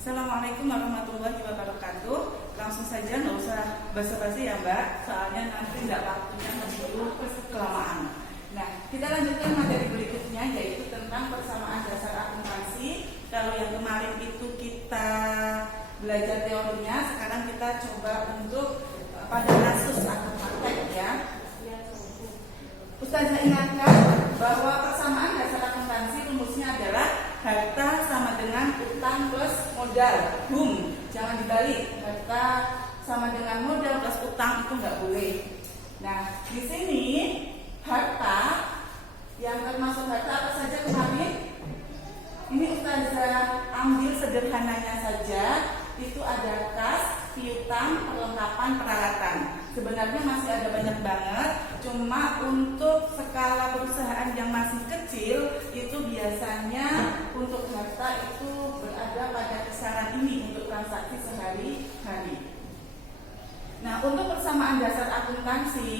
Assalamualaikum warahmatullahi wabarakatuh. Langsung saja, nggak usah basa-basi ya Mbak, soalnya nanti nggak waktunya menunggu kelamaan. Nah, kita lanjutkan materi berikutnya, yaitu tentang persamaan dasar akuntansi. Kalau yang kemarin itu kita belajar teorinya, sekarang kita coba untuk pada kasus atau praktek ya. Ustazah ingatkan bahwa persamaan dasar akuntansi rumusnya adalah harta sama dengan utang plus modal. Jangan dibalik. Harta sama dengan modal plus utang itu nggak boleh. Nah, di sini harta yang termasuk harta apa saja kemarin? Ini Ustazah ambil sederhananya saja. Itu ada kas, piutang, perlengkapan, peralatan. Sebenarnya masih ada banyak banget. Cuma untuk skala perusahaan yang masih kecil, itu biasanya untuk harta itu berada pada kisaran ini untuk transaksi sehari-hari. Nah, untuk persamaan dasar akuntansi,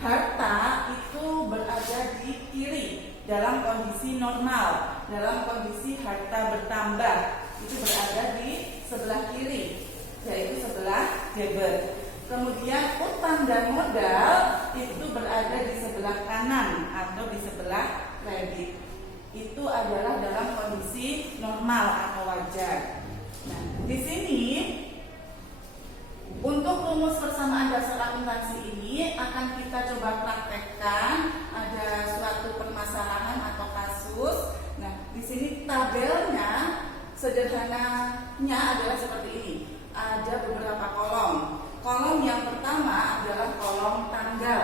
harta itu berada di kiri dalam kondisi normal. Dalam kondisi harta bertambah, itu berada di sebelah kiri, yaitu sebelah debit. Kemudian utang dan modal itu berada di sebelah kanan atau di sebelah kredit. Itu adalah dalam kondisi normal atau wajar. Nah, di sini untuk rumus persamaan dasar akuntansi ini akan kita coba praktekkan. Ada suatu permasalahan atau kasus. Nah, di sini tabelnya sederhananya adalah seperti ini. Ada beberapa kolom. Kolom yang pertama adalah kolom tanggal.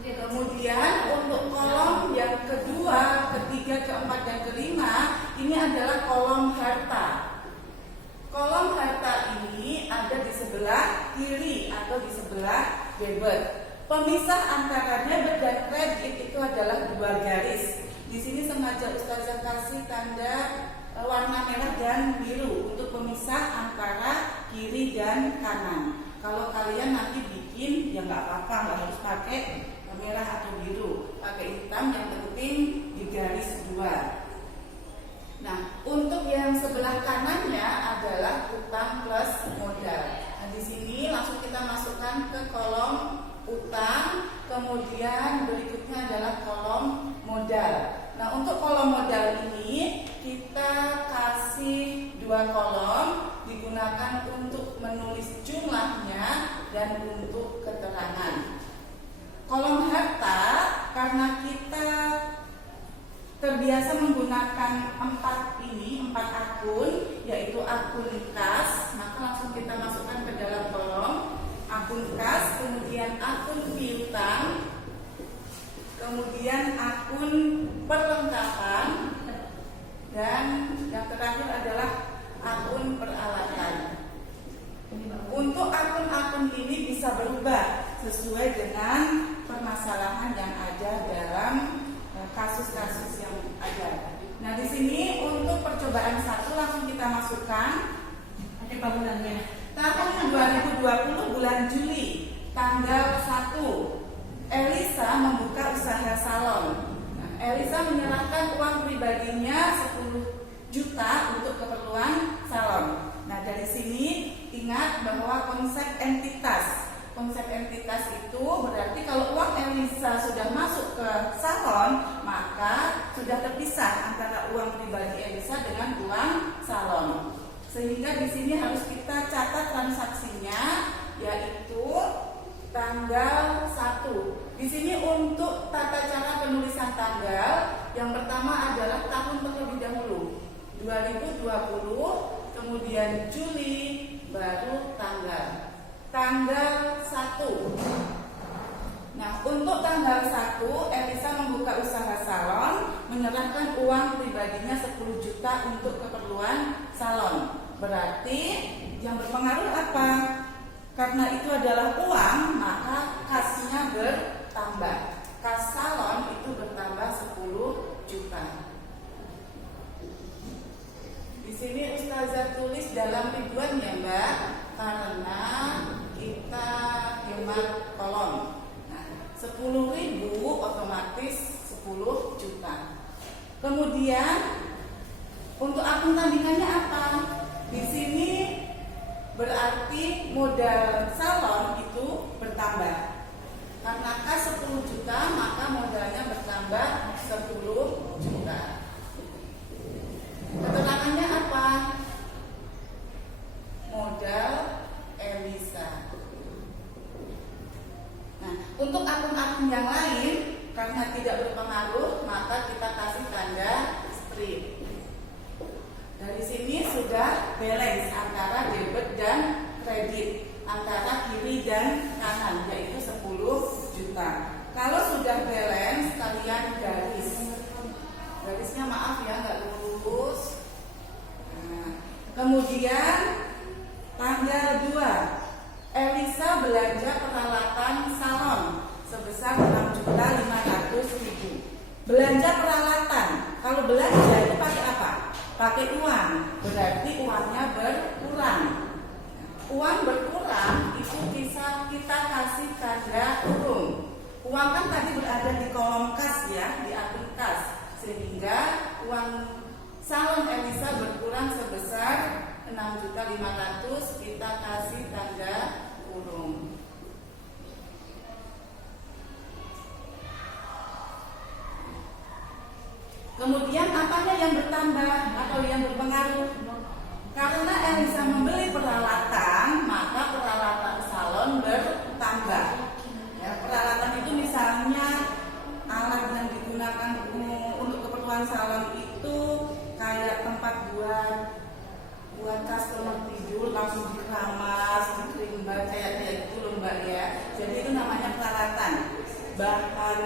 Kemudian untuk kolom yang kedua, ketiga, keempat, dan kelima, ini adalah kolom harta. Kolom harta ini ada di sebelah kiri atau di sebelah debit. Pemisah antara debit dan kredit itu adalah dua garis. Di sini sengaja Ustazah kasih tanda warna merah dan biru untuk pemisah antara kiri dan kanan. Kalau kalian nanti bikin ya nggak apa-apa, nggak harus pakai merah atau biru, pakai hitam, yang penting di garis dua. Nah, untuk yang sebelah kanannya adalah utang plus modal. Nah, di sini langsung kita masukkan ke kolom utang, kemudian berikutnya adalah kolom modal. Nah, untuk kolom modal ini kita kasih dua kolom, digunakan untuk menulis jumlahnya dan untuk keterangan. Kolom harta, karena kita terbiasa menggunakan empat akun, yaitu akun kas, maka langsung kita masukkan ke dalam kolom akun kas, kemudian akun piutang, kemudian akun perlengkapan, dan yang terakhir adalah akun peralatan. Untuk akun-akun ini bisa berubah sesuai dengan permasalahan yang ada dalam kasus-kasus yang ada. Nah, di sini untuk percobaan satu langsung kita masukkan bulannya. Tahun 2020 bulan Juli, tanggal 1, Elisa membuka usaha salon. Nah, Elisa menyerahkan uang pribadinya 10 juta untuk keperluan salon. Nah, dari sini ingat bahwa konsep entitas itu berarti kalau uang Elisa sudah masuk ke salon, maka sudah terpisah antara uang pribadi Elisa dengan uang salon. Sehingga di sini harus kita catat transaksinya, yaitu tanggal 1. Di sini untuk tata cara penulisan tanggal, yang pertama adalah tahun terlebih dahulu, 2020, kemudian Juli, baru tanggal 1. Nah, untuk tanggal 1, Elisa membuka usaha salon, menyerahkan uang pribadinya 10 juta untuk keperluan salon. Berarti yang berpengaruh apa? Karena itu adalah uang, maka kasnya bertambah. Kas salon itu bertambah 10 juta. Di sini Ustazah tulis dalam ribuan ya Mbak, karena kita hemat kolom. Nah, 10.000 otomatis 10 juta. Kemudian untuk akun tandingannya apa? Di sini berarti modal salon itu bertambah. Karena kas 10 juta, maka modalnya bertambah 10 juta. Keterangannya apa? Modal Elisa. Nah, untuk akun-akun yang lain karena tidak berpengaruh, maka kita kasih tanda strip. Dari sini sudah balance antara debit dan kredit, antara kiri dan kanan, yaitu 10 juta. Kalau sudah balance, kalian garis. Garisnya maaf ya, nggak lurus. Nah, kemudian tanggal 2, Elisa belanja peralatan salon sebesar 6.500.000. Belanja peralatan. Kalau belanja itu pakai apa? Pakai uang. Berarti uangnya berkurang. Uang berkurang itu bisa kita kasih tanda kurung. Uang kan tadi berada di kolom kas ya, di akun kas. Sehingga uang salon Elisa berkurang sebesar 6.500.000, kita kasih tanda kurung. Kemudian apanya yang bertambah atau yang berpengaruh? Karena Elisa membeli peralatan, maka peralatan salon bertambah. Ya, peralatan itu misalnya alat yang digunakan untuk keperluan salon itu kayak tempat buat customer tidur langsung diramas, dikerimbat kayak itu loh Mbak ya. Jadi itu namanya peralatan. Bahkan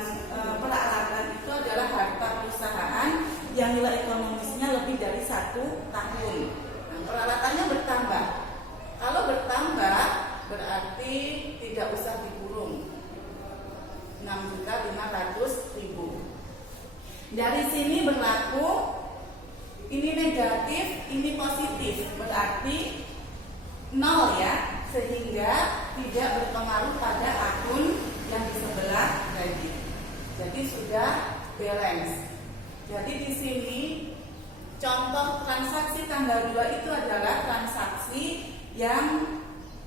peralatan itu adalah harta perusahaan yang nilai ekonomisnya lebih dari 1 tahun. Nah, peralatannya bertambah. Kalau bertambah berarti tidak usah dikurung. 6.500.000. Dari sini berlaku ini negatif, ini positif, berarti 0 ya, sehingga tidak berpengaruh pada akun yang di sebelah kredit. Jadi sudah balance. Jadi di sini contoh transaksi tanggal 2 itu adalah transaksi yang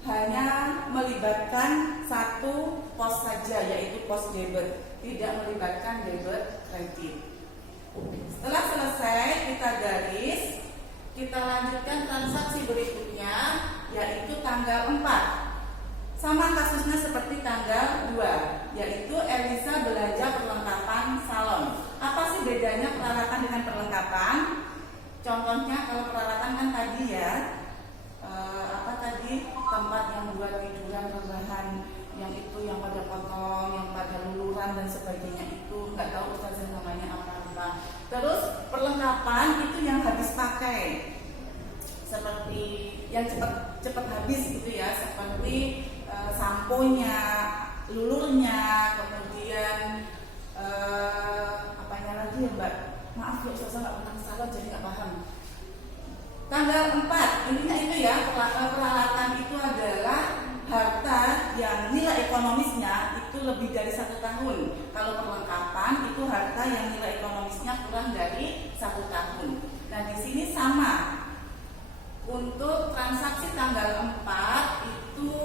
hanya melibatkan satu pos saja, yaitu pos debit, tidak melibatkan debit kredit. Setelah selesai kita garis, kita lanjutkan transaksi berikutnya, yaitu tanggal 4. Sama kasusnya seperti tanggal 2, yaitu Elisa belanja perlengkapan salon. Apa sih bedanya peralatan dengan perlengkapan? Contohnya kalau peralatan kan tadi ya, tempat yang buat tiduran, rebahan, yang itu yang pada potong, yang pada luluran dan sebagainya itu nggak tahu ustazah namanya apa. Terus perlengkapan itu yang habis pakai, seperti yang cepat habis gitu ya, seperti samponya, lulurnya, kemudian apanya lagi ya Mbak? Maaf ya ustazah nggak pernah salah jadi nggak paham. Tanggal 4 intinya itu ya, peralatan itu adalah harta yang nilai ekonomisnya itu lebih dari 1 tahun. Kalau perlengkapan itu harta yang nilai ekonomisnya kurang dari 1 tahun. Nah di sini sama. Untuk transaksi tanggal 4 itu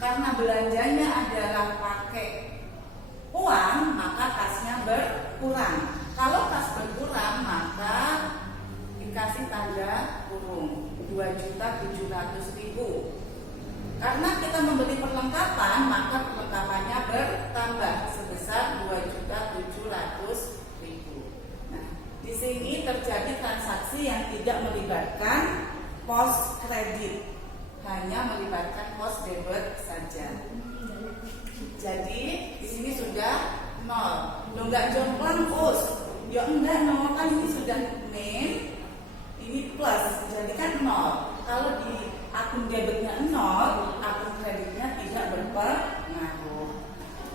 karena belanjanya adalah pakai uang, maka kasnya berkurang. Kalau kas berkurang maka dikasih tanda kurung 2.700.000. Karena kita membeli perlengkapan, maka perlengkapannya bertambah sebesar 2.700.000. Nah, di sini terjadi transaksi yang tidak melibatkan pos kredit, hanya melibatkan pos debit saja. Jadi di sini sudah 0. Lo nggak jomplang us? Ya enggak, 0 kan ini sudah name. Ini plus, jadi kan 0. Kalau di akun debitnya 0, akun kreditnya tidak berpengaruh.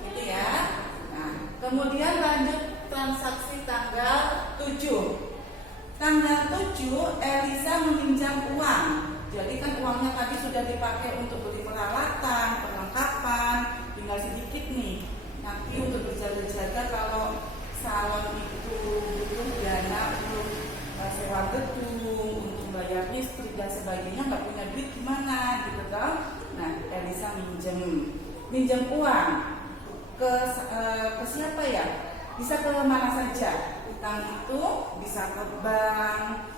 Itu ya. Nah, kemudian lanjut transaksi tanggal 7. Tanggal 7 Elisa meminjam uang. Jadi kan uangnya tadi sudah dipakai untuk beli peralatan, perlengkapan, tinggal sedikit nih. Nanti untuk berjaga-jaga kalau salon itu butuh dana untuk sewa gedung, untuk bayar listrik dan sebagainya, nggak punya duit gimana gitu kan. Nah, Elisa minjem uang ke siapa ya? Bisa ke mana saja. Utang itu bisa ke bank,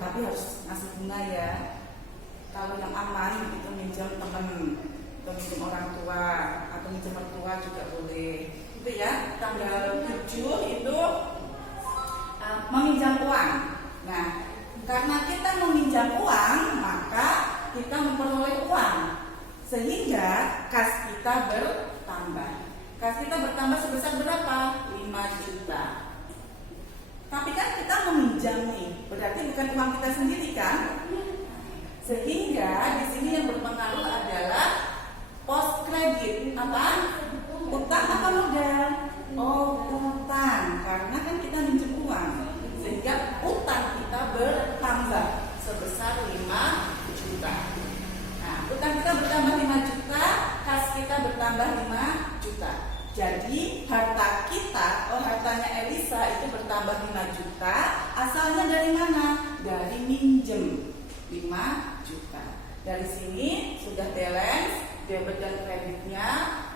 tapi harus ngasih bunga ya. Kalau yang aman itu minjem temen atau minjem orang tua atau minjem mertua juga boleh. Itu ya, tanggal 7 itu meminjam uang. Nah, karena kita meminjam uang, maka kita memperoleh uang, sehingga kas kita bertambah. Kas kita bertambah sebesar berapa? 5 juta. Tapi kan kita meminjam nih, berarti bukan uang kita sendiri kan? Sehingga di sini yang berpengaruh adalah pos kredit. Apa? Utang apa modal? Oh, utang. Karena kan kita minjem uang, sehingga utang kita bertambah sebesar 5 juta. Nah, utang kita bertambah 5 juta, kas kita bertambah 5 juta. Jadi harta kita, hartanya Elisa itu bertambah 5 juta. Asalnya dari mana? Dari minjem 5 juta. Dari sini sudah balance debit dan kreditnya,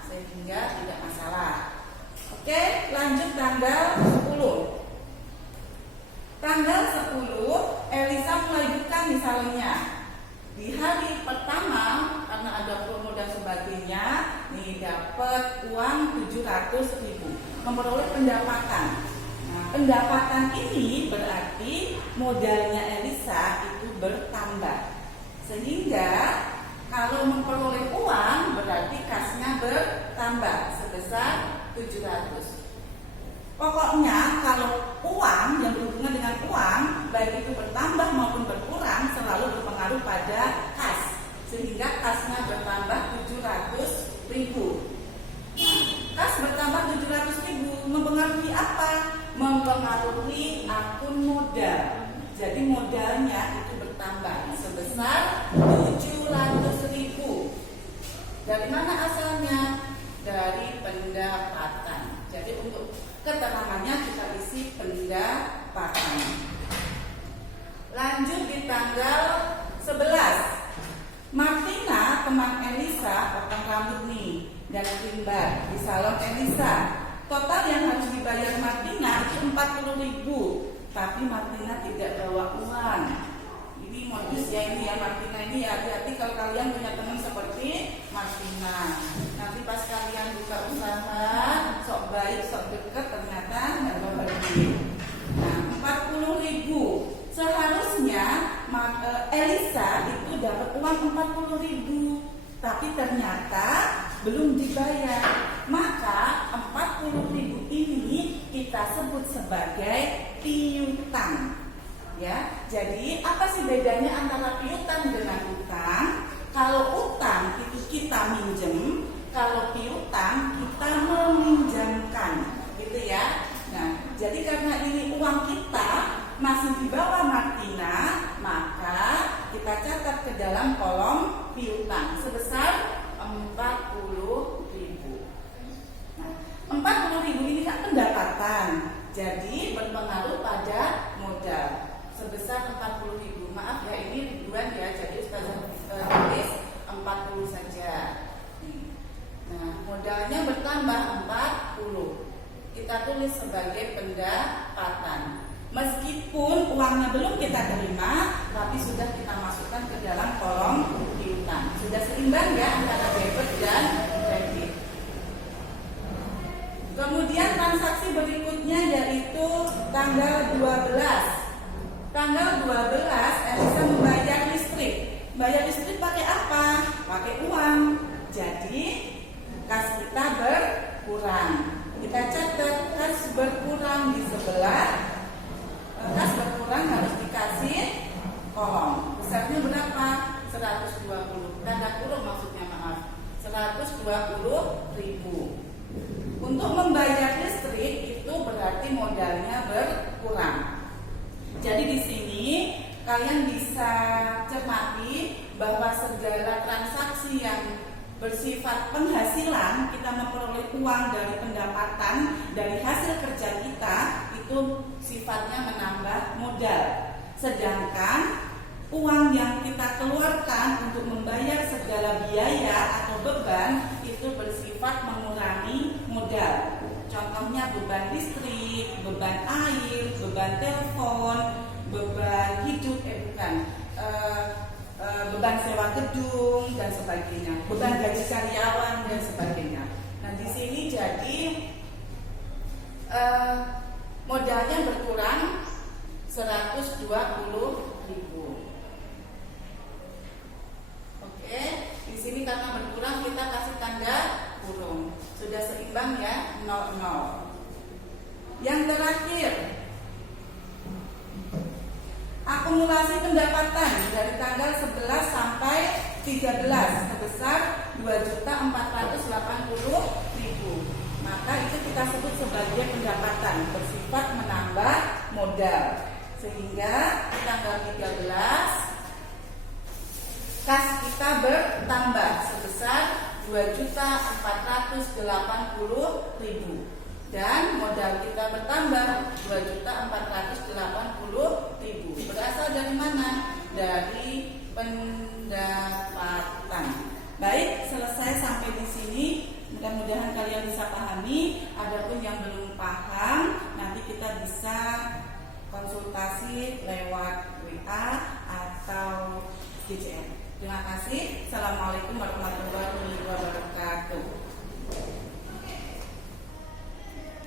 sehingga tidak masalah. Oke, lanjut tanggal 10. Tanggal 10 Elisa mulai buka misalnya. Di hari pertama karena ada promo dan sebagainya, nih dapat uang 700.000, memperoleh pendapatan. Nah, pendapatan ini berarti modalnya Elisa itu bertambah. Sehingga kalau memperoleh uang berarti kasnya bertambah sebesar 700. Pokoknya kalau uang yang berhubungan dengan uang, baik itu bertambah maupun berkurang, selalu berpengaruh pada kas, sehingga kasnya bertambah 700.000. Nah, kas bertambah 700.000 mempengaruhi apa? Mempengaruhi akun modal. Jadi modalnya itu bertambah sebesar 700.000. Dari mana asalnya? Dari pendapatan. Jadi untuk keterangannya kita isi pendapatan. Lanjut di tanggal 11. Martina, teman Elisa, potong rambut nih dan trimbar di salon Elisa. Total yang harus dibayar Martina itu 40.000. Tapi Martina tidak bawa uang. Ini modus ya ini ya, Martina ini ya, hati-hati kalau kalian punya teman seperti Martina. Nanti pas kalian buka usaha, sok baik, sok deket, ternyata nggak bawa duit. Nah, 40.000. Seharusnya Elisa itu dapat uang 40.000, tapi ternyata belum dibayar. Maka 40.000 ini kita sebut sebagai piutang. Ya, jadi apa sih bedanya antara piutang dengan utang? Kalau utang itu kita minjem, kalau piutang kita meminjamkan, gitu ya. Nah, jadi karena ini uang kita masih di bawah Martina, maka kita catat ke dalam kolom piutang sebesar 40.000. Nah, 40.000 ini kan pendapatan, jadi berpengaruh pada modal sebesar 40.000. Maaf ya, ini ribuan ya, jadi Ustazah tulis 40 saja. Nah, modalnya bertambah 40. Kita tulis sebagai pendapatan. Meskipun uangnya belum kita terima, tapi sudah kita masukkan ke dalam kolom piutang. Sudah seimbang ya antara debit dan kredit. Kemudian transaksi berikutnya yaitu tanggal 12. Tanggal 12 Elisa membayar listrik. Bayar listrik pakai apa? Pakai uang. Jadi kas kita berkurang. Kita catat kas berkurang di sebelah. Kas berkurang harus dikasih kolom. Besarnya berapa? 120. Tanda kurung maksudnya, maaf. 120.000. Untuk membayar listrik itu berarti modalnya berkurang. Jadi di sini kalian bisa cermati bahwa segala transaksi yang bersifat penghasilan, kita memperoleh uang dari pendapatan, dari hasil kerja kita, itu sifatnya menambah modal. Sedangkan uang yang kita keluarkan untuk membayar segala biaya atau beban itu bersifat mengurangi modal. Contohnya beban listrik, beban air, beban telepon, beban hidup, beban sewa gedung dan sebagainya, beban gaji karyawan dan sebagainya. Nah, di sini jadi modalnya berkurang 120.000. Oke, di sini karena berkurang kita kasih tanda kurung. Sudah seimbang ya, 0,0. Yang terakhir, akumulasi pendapatan dari tanggal 11 sampai 13 sebesar 2.480.000. Maka itu kita sebut sebagai pendapatan bersifat menambah modal. Sehingga di tanggal 13 kas kita bertambah sebesar 2.480.000 dan modal kita bertambah 2.480.000. Berasal dari mana? Dari pendapatan. Baik, selesai sampai di sini. Mudah-mudahan kalian bisa pahami. Adapun yang belum paham, nanti kita bisa konsultasi lewat WA atau GCM. Terima kasih. Assalamualaikum warahmatullahi wabarakatuh.